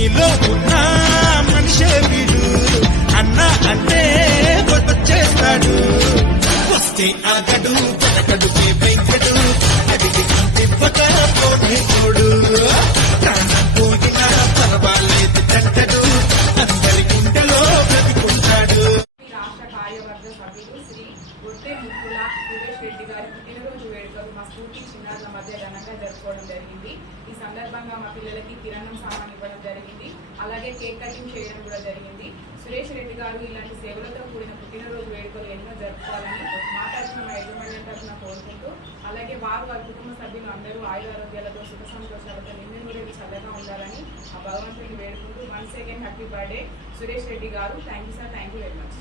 నీలో ఉన్న మనిషే వీడు, అన్న అంటే వచ్చేస్తాడు. వస్తే ఆగడు వెనకడుకే వెంకడు, అడిగి తిప్పక పోనే తోడు. ప్రాణం పోయినా పర్వాలేదు చట్టడు, అందరి గుండెలో బ్రతికుంటాడు. రాష్ట్ర కార్యవర్గ సభ్యులు శ్రీ గొట్టె ముక్కుల సురేష్ రెడ్డి గారి పుట్టినరోజు వేడుకలు మా స్కూటీ చిన్నారుల మధ్య ఘనంగా జరుపుకోవడం జరిగింది. ఈ సందర్భంగా మా పిల్లలకి కిరాణం సామాన్ ఇవ్వడం జరిగింది, అలాగే కేక్ కటింగ్ చేయడం కూడా జరిగింది. సురేష్ రెడ్డి గారు ఇలాంటి సేవలతో కూడిన పుట్టినరోజు వేడుకలు ఎన్నో జరుపుకోవాలని మా తరఫున మా యజమాన్యం తరఫున కోరుకుంటూ, అలాగే వారి కుటుంబ సభ్యులు అందరూ ఆయురారోగ్యాలతో సుఖ సంతోషాలతో నిండు నూరేళ్ళు చల్లగా ఉండాలని ఆ భగవంతుని వేడుకుంటూ once again happy birthday Suresh Reddy గారు. Thank you sir, thank you very much.